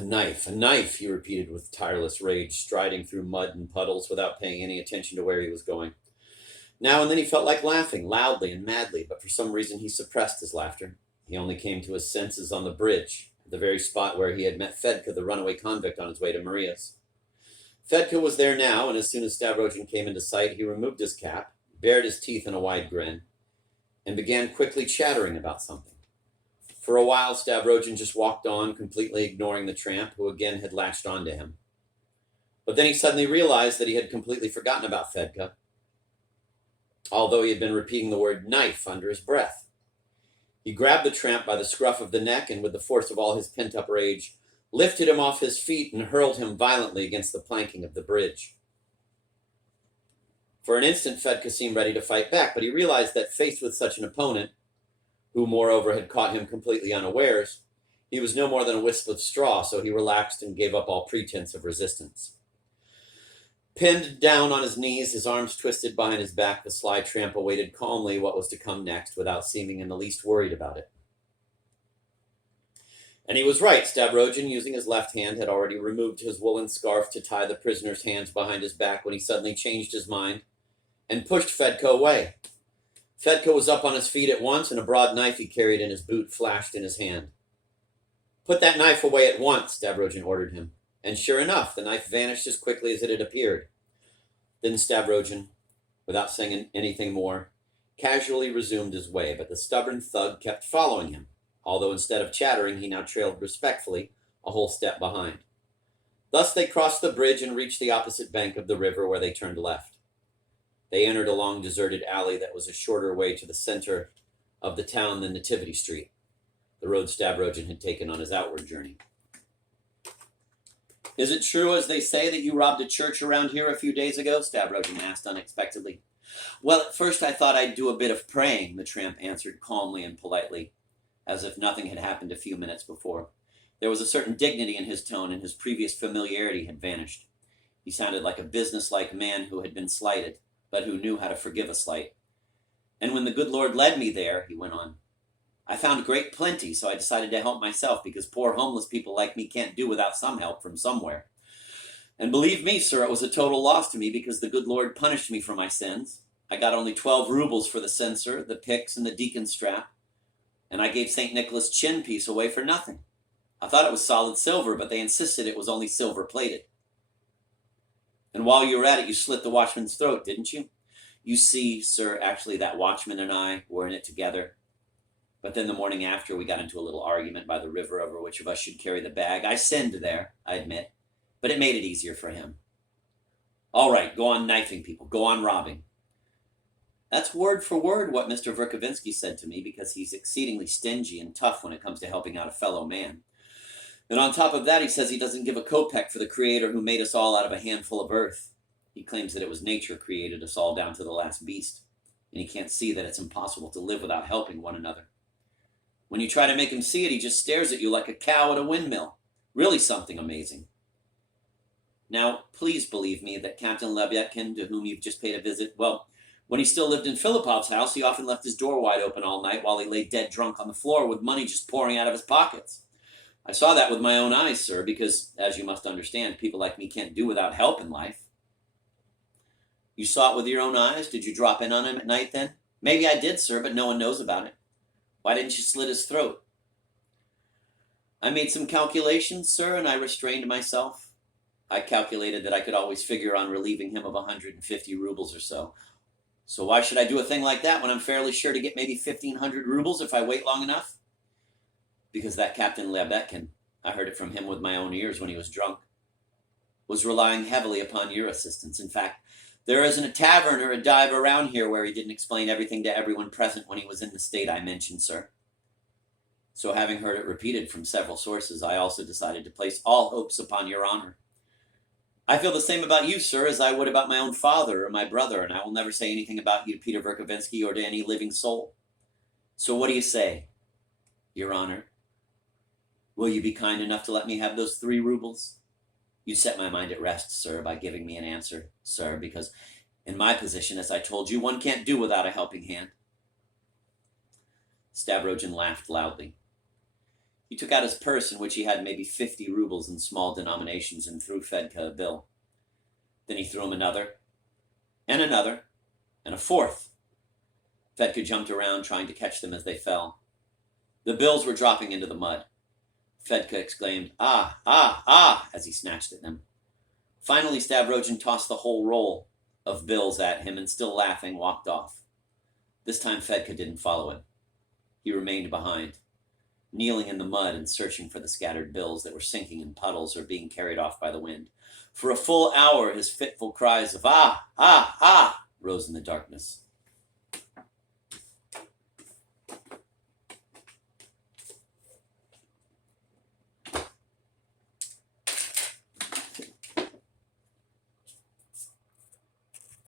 a knife, he repeated with tireless rage, striding through mud and puddles without paying any attention to where he was going. Now and then he felt like laughing, loudly and madly, but for some reason he suppressed his laughter. He only came to his senses on the bridge, at the very spot where he had met Fedka, the runaway convict, on his way to Maria's. Fedka was there now, and as soon as Stavrogin came into sight, he removed his cap, bared his teeth in a wide grin, and began quickly chattering about something. For a while, Stavrogin just walked on, completely ignoring the tramp, who again had latched onto him. But then he suddenly realized that he had completely forgotten about Fedka, although he had been repeating the word knife under his breath. He grabbed the tramp by the scruff of the neck and, with the force of all his pent-up rage, lifted him off his feet and hurled him violently against the planking of the bridge. For an instant, Fedka seemed ready to fight back, but he realized that, faced with such an opponent, who moreover had caught him completely unawares, he was no more than a wisp of straw, so he relaxed and gave up all pretense of resistance. Pinned down on his knees, his arms twisted behind his back, the sly tramp awaited calmly what was to come next, without seeming in the least worried about it. And he was right. Stavrogin, using his left hand, had already removed his woolen scarf to tie the prisoner's hands behind his back when he suddenly changed his mind and pushed Fedka away. Fedka was up on his feet at once, and a broad knife he carried in his boot flashed in his hand. "Put that knife away at once," Stavrogin ordered him. And sure enough, the knife vanished as quickly as it had appeared. Then Stavrogin, without saying anything more, casually resumed his way, but the stubborn thug kept following him, although instead of chattering, he now trailed respectfully a whole step behind. Thus they crossed the bridge and reached the opposite bank of the river, where they turned left. They entered a long deserted alley that was a shorter way to the center of the town than Nativity Street, the road Stavrogin had taken on his outward journey. "Is it true, as they say, that you robbed a church around here a few days ago?" Stavrogin asked unexpectedly. "Well, at first I thought I'd do a bit of praying," the tramp answered calmly and politely, as if nothing had happened a few minutes before. There was a certain dignity in his tone, and his previous familiarity had vanished. He sounded like a businesslike man who had been slighted, but who knew how to forgive a slight. "And when the good Lord led me there," he went on, "I found great plenty, so I decided to help myself, because poor homeless people like me can't do without some help from somewhere. And believe me, sir, it was a total loss to me, because the good Lord punished me for my sins. I got only 12 rubles for the censer, the pyx, and the deacon's strap, and I gave St. Nicholas' chin piece away for nothing. I thought it was solid silver, but they insisted it was only silver-plated. And while you were at it, you slit the watchman's throat, didn't you? You see, sir, actually that watchman and I were in it together. But then the morning after, we got into a little argument by the river over which of us should carry the bag. I sinned there, I admit, but it made it easier for him. All right, go on knifing people, go on robbing." That's word for word what Mr. Verkovensky said to me, because he's exceedingly stingy and tough when it comes to helping out a fellow man. And on top of that, he says he doesn't give a kopeck for the Creator who made us all out of a handful of earth. He claims that it was nature created us all down to the last beast, and he can't see that it's impossible to live without helping one another. When you try to make him see it, he just stares at you like a cow at a windmill. Really something amazing. Now, please believe me that Captain Lebyadkin, to whom you've just paid a visit, well, when he still lived in Filipov's house, he often left his door wide open all night while he lay dead drunk on the floor with money just pouring out of his pockets. I saw that with my own eyes, sir, because, as you must understand, people like me can't do without help in life." "You saw it with your own eyes? Did you drop in on him at night then?" "Maybe I did, sir, but no one knows about it." "Why didn't you slit his throat?" "I made some calculations, sir, and I restrained myself. I calculated that I could always figure on relieving him of 150 rubles or so. So why should I do a thing like that when I'm fairly sure to get maybe 1,500 rubles if I wait long enough? Because that Captain Lebyadkin, I heard it from him with my own ears when he was drunk, was relying heavily upon your assistance. In fact, there isn't a tavern or a dive around here where he didn't explain everything to everyone present when he was in the state I mentioned, sir. So having heard it repeated from several sources, I also decided to place all hopes upon your honor. I feel the same about you, sir, as I would about my own father or my brother, and I will never say anything about you to Peter Verkovensky or to any living soul. So what do you say, your honor? Will you be kind enough to let me have those 3 rubles? You set my mind at rest, sir, by giving me an answer, sir, because in my position, as I told you, one can't do without a helping hand." Stavrogin laughed loudly. He took out his purse, in which he had maybe 50 rubles in small denominations, and threw Fedka a bill. Then he threw him another, and another, and a fourth. Fedka jumped around, trying to catch them as they fell. The bills were dropping into the mud. Fedka exclaimed, "Ah, ah, ah," as he snatched at them. Finally, Stavrogin tossed the whole roll of bills at him and, still laughing, walked off. This time Fedka didn't follow him. He remained behind, kneeling in the mud and searching for the scattered bills that were sinking in puddles or being carried off by the wind. For a full hour his fitful cries of "Ah, ah, ah," rose in the darkness.